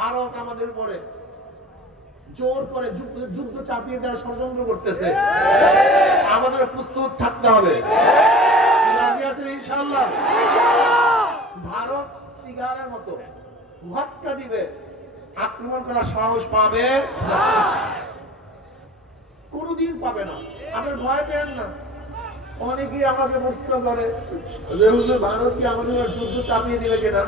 ভারত আমাদের উপরে জোর করে যুদ্ধ চাপিয়ে দেওয়ার ষড়যন্ত্র করতেছে। আমাদের প্রস্তুত থাকতে হবে। ইনশাআল্লাহ? ভারত সিগারের মতো দিবে। আক্রমণ করার সাহস পাবে। কোনোদিন পাবে না। আপনি ভয় পেন না। অনেকেই আমাকে প্রশ্ন করে ভারত কি আমাদের যুদ্ধ চাপিয়ে দিবে কিনা?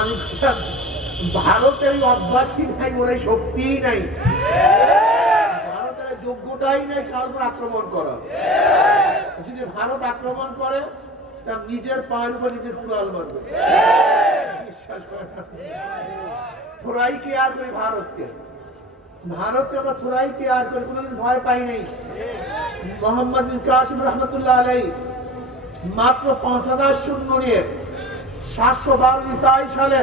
আমি ভারতের এই অভ্যাসই নাই এই শক্তিই নাই। ভারতের যোগ্যতাই নাই কার উপর আক্রমণ করা। যদি ভারত আক্রমণ করে, তার নিজের পায়ের উপর নিজের কুড়াল মারবে। বিশ্বাস। থোড়াই কেয়ার করি ভারতকে? ভারতকে আমরা থোড়াই কেয়ার করি? কোনোদিন ভয় পাই নাই। মোহাম্মদ বিন কাসিম রহমতুল্লাহ আলাই মাত্র পাঁচ হাজার শূন্য নিয়ে সাতশো বারো সালে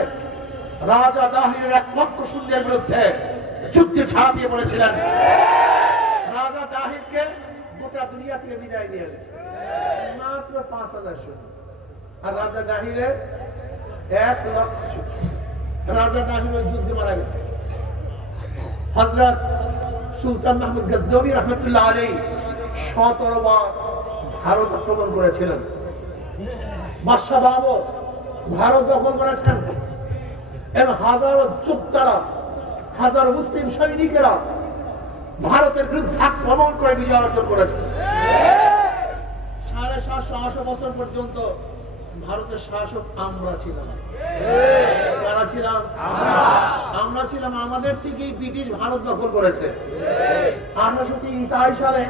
রাজা দাহিরের এক লক্ষ শূন্যের বিরুদ্ধে যুদ্ধে ঝাঁপিয়ে পড়েছিলেন রাজা দাহিরকে গোটা দুনিয়া থেকে বিদায় দিয়ে মাত্র পাঁচ হাজার শূন্য আর রাজা দাহিরের এক লক্ষ রাজা দাহির ওই যুদ্ধে মারা গেছে। হজরত সুলতান মাহমুদ গজনবী রহমতুল্লাহ আলী সতেরো বার ভারত আক্রমণ করেছিলেন। বাদশাহ বাবর ভারত দখল করেছেন। এবং হাজারো যোদ্ধারা, হাজারো মুসলিম সৈনিকেরা ভারতের বিরুদ্ধে আক্রমণ করে বিজয় অর্জন করেছে। সাড়ে সাতশো, আটশো বছর পর্যন্ত ভারতের শাসক আমরা ছিলাম। কারা ছিলাম? আমরা ছিলাম আমাদের থেকেই ব্রিটিশ ভারত দখল করেছে। আঠারোশো তিরিশ সালে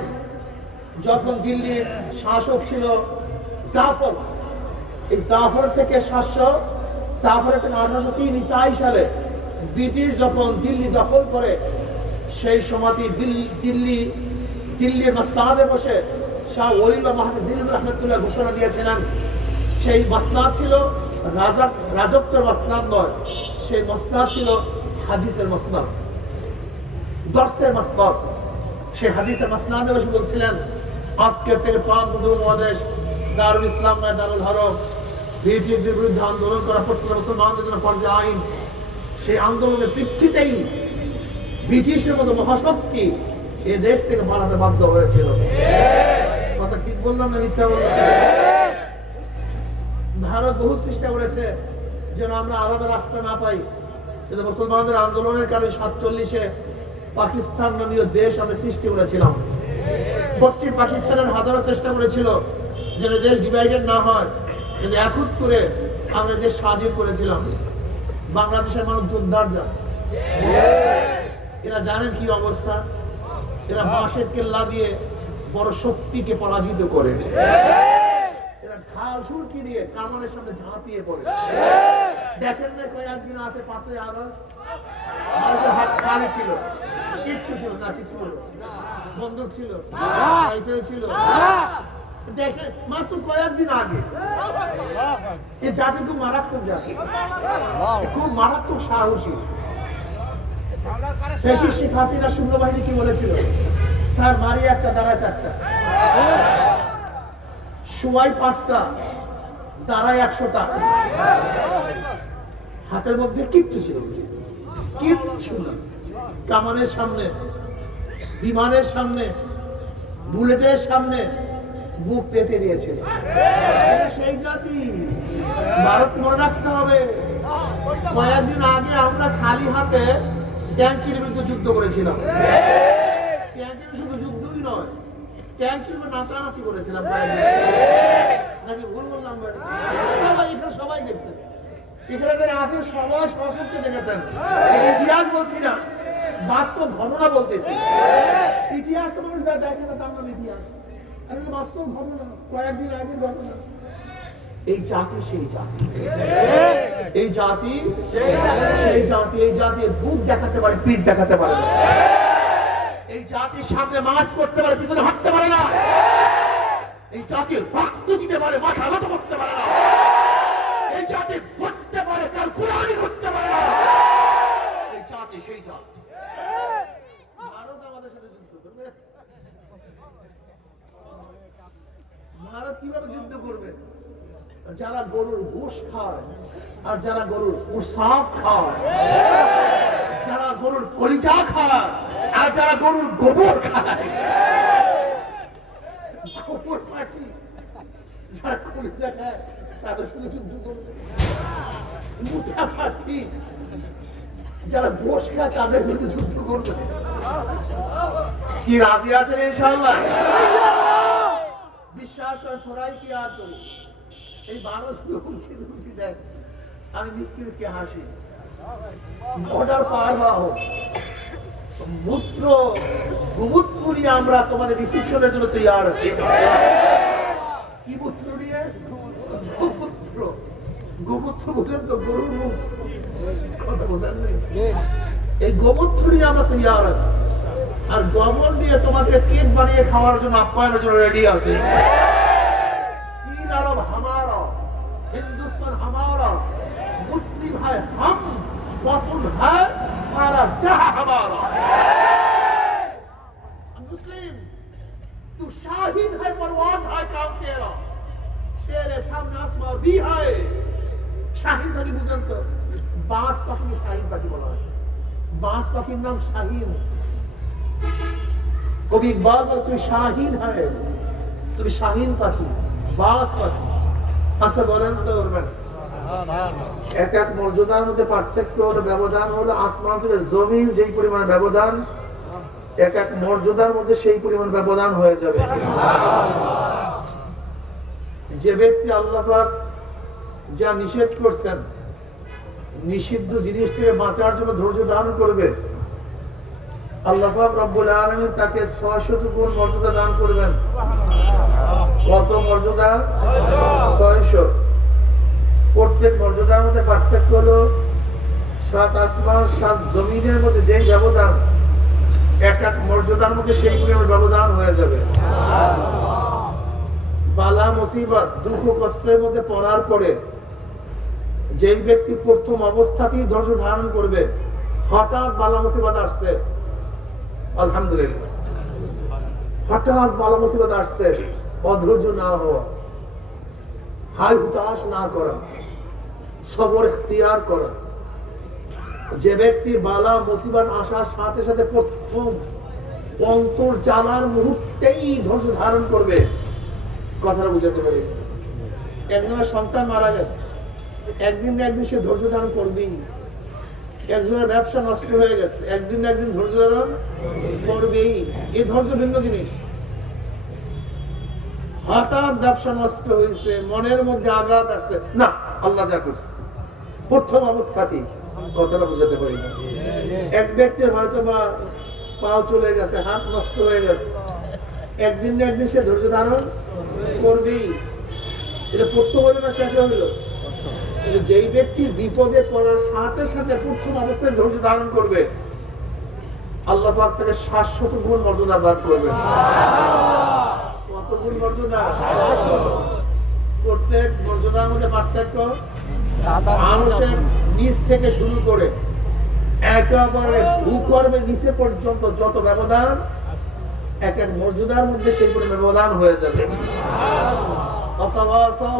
যখন দিল্লির শাসক ছিল জাফর, এই জাফর থেকে সাতশো থেকে আঠারোশো তিন ইসাই সালে ব্রিটিশ যখন দিল্লি দখল করে, সেই সময়টি দিল্লি দিল্লি, দিল্লির মাস্তাদে বসে শাহ ওলিল্লা মাহাদি দিল্লি রহমতুল্লাহ ঘোষণা দিয়েছিলেন, সেই মাসনাদ ছিল রাজা, রাজত্বের মাসনাদ নয়, সেই মাসনাদ ছিল হাদিসের মাসনাদ দর্শের মাসনাদ সেই হাদিসের মাসনাদে বসে বলছিলেন, আজকের থেকে পাক মহাদেশ, দারুল ইসলাম নয়, দারুল হরম। ব্রিটিশদের বিরুদ্ধে আন্দোলন করা প্রত্যেক মুসলমানদের জন্য ফরজে আইন, সেই আন্দোলনের প্রেক্ষিতেই ব্রিটিশের মতো মহাশক্তি এ দেশ থেকে বাড়াতে বাধ্য হয়েছিল। কথা ঠিক বললাম না মিথ্যা বললাম? ভারত বহু চেষ্টা করেছে যেন আমরা আলাদা রাষ্ট্র না পাই কিন্তু মুসলমানদের আন্দোলনের কারণে সাতচল্লিশে পাকিস্তান নামীয় দেশ আমরা সৃষ্টি করেছিলাম। পশ্চিম পাকিস্তানের হাজারো চেষ্টা করেছিল যেন দেশ ডিভাইডেড না হয়। কিন্তু একত্তরে আমরা দেশ স্বাধীন করেছিলাম, বাংলাদেশের মানুষ যোদ্ধার যান এরা জানেন কি অবস্থা? এরা বাঁশের কেল্লা দিয়ে বড় শক্তিকে পরাজিত করে। এরা ঢাল সুরকি দিয়ে কামানের সামনে ঝাঁপিয়ে পড়ে। দেখেন না কয়েকদিন আছে পাঁচই আগস্ট? মানুষের হাত খালি ছিল। কিচ্ছু ছিল না, কিছু বন্দুক ছিল। রাইফেল ছিল। দেখে মাত্র কয়েকদিন আগে। এই জাতি খুব মারাত্মক জাতি। খুব মারাত্মক সাহসী। ফেসিস শেখ হাসিনা শূন্য বাহিনী কি বলেছিল? স্যার, মারি একটা, দাঁড়ায় চারটা। সময় পাঁচটা, দাঁড়ায় একশোটা। হাতের মধ্যে কিচ্ছু ছিল। কিচ্ছু না। কামানের সামনে, বিমানের সামনে, বুলেটের সামনে বুক পেতে দিয়েছিল। সেই জাতি। ভারত মনে রাখতে হবে। কয়েকদিন আগে আমরা খালি হাতে ট্যাঙ্কির বিরুদ্ধে যুদ্ধ করেছিলাম। ট্যাঙ্কির শুধু যুদ্ধই নয়, ট্যাঙ্কির উপর নাচানাচি করেছিলাম নাকি ভুল বললাম? সবাই এখানে সবাই দেখছেন সবাই সশক্তি দেখেছেন। ইতিহাস বাস্তব ঘটনা ইতিহাস তো মানুষ দেখে না তার নাম ইতিহাস। বাস্তব ঘটনা কয়েকদিন আগের ঘটনা। এই জাতি সেই জাতি। এই জাতি সেই জাতি এই জাতির বুক দেখাতে পারে পিঠ দেখাতে পারে না। এই জাতির সামনে মাস করতে পারে পিছনে হাঁটতে পারে না। এই জাতির রক্ত দিতে পারে মাথা নত করতে পারে না। এই জাতি করতে পারে কার কুরানি করতে পারে না। এই জাতি সেই জাতি ভারত আমাদের সাথে যুদ্ধ করবে ভারত কীভাবে যুদ্ধ করবে? যারা গরুর ঘুষ খায় আর যারা গরুর উৎসাহ খায়, যারা গরুর কলিজা খায় আর যারা গরুর গোবর খায়, গোবর পাটি যারা কলিজা খায়, তাদের সাথে যুদ্ধ করবে। মুঠা পাটি যারা গোশ খায়, তাদের বিরুদ্ধে যুদ্ধ করবে। কি রাজি আছেন ইনশাল্লাহ বিশ্বাস করেন থোড়াই কি আর করি এই মানুষ হুমকি ধুমকি দেয়। আমি মিসকে মিসকে হাসি। বর্ডার পার হওয়া হোক। মূত্র নিয়ে আমরা তোমাদের রিসিপশনের জন্য তৈরি আছি। কি মূত্র নিয়ে? গোমূত্র। তো গরুর মুখ কথা বোঝেন নেই? এই গোমূত্র নিয়ে আমরা তৈরি আছি। আর গোবর দিয়ে তোমাদের কেক বানিয়ে খাওয়ার জন্য আপ্যায়নের জন্য রেডি আছে। চীন আরব হামারা হিন্দুস্তান হামারা মুসলিম মুসলিম, তু পরওয়াজ কাম তেরা। শাহিন তো? বাস পাখির নাম শাহিন। কবি ইকবাল বলে তুমি শাহিন হয়। তুমি শাহিন পাখি বাস পাখি। আচ্ছা বলেন তো এক এক মর্যাদার মধ্যে পার্থক্য হলো, ব্যবধান হলো আসমান থেকে জমিন যেই পরিমাণ ব্যবধান, এক এক মর্যাদার মধ্যে সেই পরিমাণ ব্যবধান হয়ে যাবে। যে ব্যক্তি আল্লাহ পাক যা নিষেধ করছেন, নিষিদ্ধ জিনিস থেকে বাঁচার জন্য ধৈর্য ধারণ করবে আল্লাহ রব্বুল আলামিন তাকে 600 গুণ মর্যাদা দান করবেন। কত মর্যাদা? 600 প্রত্যেক মর্যাদার মধ্যে পার্থক্য হলো সাত আসমান, সাত জমিনের মধ্যে যেই ব্যবধান, এক এক মর্যাদার মধ্যে সেই পরিমাণ ব্যবধান হয়ে যাবে। বালা, মুসিবত, দুঃখ, কষ্টের মধ্যে পড়ার পরে যেই ব্যক্তি প্রথম অবস্থাতেই ধৈর্য ধারণ করবে, হঠাৎ বালা, মুসিবত আসছে। আলহামদুলিল্লাহ। হঠাৎ বালা মুসিবত আসছে, অধৈর্য না হওয়া, হাই হুতাশ না করা, সবর করা। যে ব্যক্তি বালা মুসিবত আসার সাথে সাথে প্রথম অন্তর জানার মুহূর্তেই ধৈর্য ধারণ করবে, কথাটা বুঝাতে পারি? একজনের সন্তান মারা গেছে, একদিন না একদিন সে ধৈর্য ধারণ করবেই। একজনের ব্যবসা নষ্ট হয়ে গেছে। একদিন একদিন ধৈর্য ধারণ করবেই। এই ধৈর্য ভিন্ন জিনিস। হঠাৎ ব্যবসা নষ্ট হয়েছে মনের মধ্যে আঘাত আসছে। না, আল্লাহ যা করছে। প্রথম অবস্থাতেই কথাটা বোঝাতে পারি না। এক ব্যক্তির হয়তো বা পাও চলে গেছে, হাত নষ্ট হয়ে গেছে। একদিন না একদিন সে ধৈর্য ধারণ করবেই। এটা প্রথম হলো না শেষ কিন্তু যেই ব্যক্তি বিপদে পড়ার সাথে সাথে প্রথম অবস্থায় ধৈর্য ধারণ করবে, আল্লাহ পাক তাকে শাশ্বত গুণ মর্যাদা দান করবে কত গুণ মর্যাদা? প্রত্যেক মর্যাদার মধ্যে পার্থক্য? মানুষের নিচ থেকে শুরু করে একেবারে ভূকর্মের নিচে পর্যন্ত যত ব্যবধান, এক এক মর্যাদার মধ্যে সেই পরিমাণ ব্যবধান হয়ে যাবে।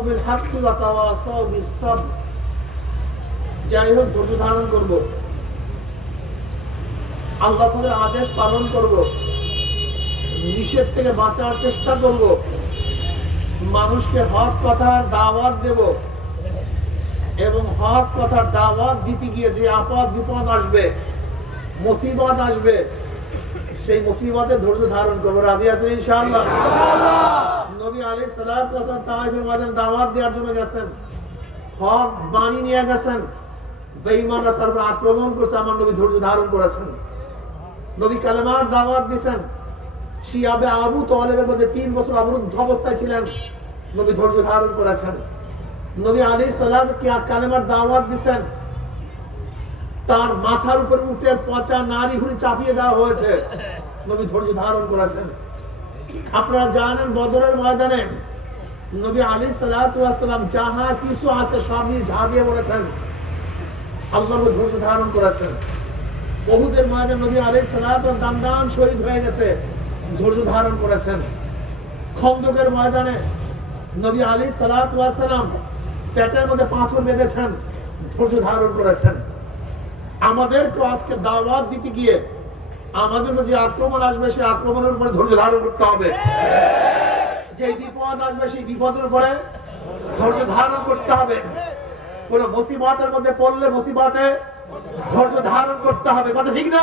বিল হাক্কি ওয়াতাওয়াসাও বিস সাবর। যাই হোক ধৈর্য ধারণ করব। আল্লাহ তাআলার আদেশ পালন করব। নিষেধ থেকে বাঁচার চেষ্টা করব। মানুষকে হক কথার দাওয়াত দেব এবং হক কথার দাওয়াত দিতে গিয়ে যে আপদ বিপদ আসবে, মুসিবত আসবে, সেই মুসিবতে ধৈর্য ধারণ করব। রাজি আছেন ইনশাআল্লাহ? নবী ওয়াস সালাম তাইফের দাওয়াত দেওয়ার জন্য গেছেন। হক বাণী নিয়ে গেছেন। বেঈমানরা তার উপর আক্রমণ করছে, আমার নবী ধৈর্য ধারণ করেছেন। নবী কালেমার দাওয়াত দিয়েছেন। শিয়াবে আবু তলেবের মধ্যে তিন বছর অবরুদ্ধ অবস্থায় ছিলেন। নবী ধৈর্য ধারণ করেছেন। নবী আলী সালাদ কালেমার দাওয়াত দিয়েছেন। তার মাথার উপরে উঠে পচা নারী ঘুরি চাপিয়ে দেওয়া হয়েছে। নবী ধৈর্য ধারণ করেছেন। আপনারা জানেন বদরের ময়দানে নবী আলী সালাম যাহা কিছু আছে সব নিয়ে ঝাঁপিয়ে বলেছেন আল্লাহ ধৈর্য ধারণ করেছেন। বহুদের ময়দানে নবী আলী সালাম দান দান শহীদ হয়ে গেছে, ধৈর্য ধারণ করেছেন। খন্দকের ময়দানে নবী আলী সালাম পেটের মধ্যে পাথর বেঁধেছেন, ধৈর্য ধারণ করেছেন। আমাদেরকে আজকে দাওয়াত দিতে গিয়ে আমাদের যে আক্রমণ আসবে, সেই আক্রমণের উপরে ধৈর্য ধারণ করতে হবে। যে বিপদ আসবে, সেই বিপদের উপরে ধৈর্য ধারণ করতে হবে। কোন মুসিবতের মধ্যে পড়লে মুসিবতে ধৈর্য ধারণ করতে হবে। কথা ঠিক না?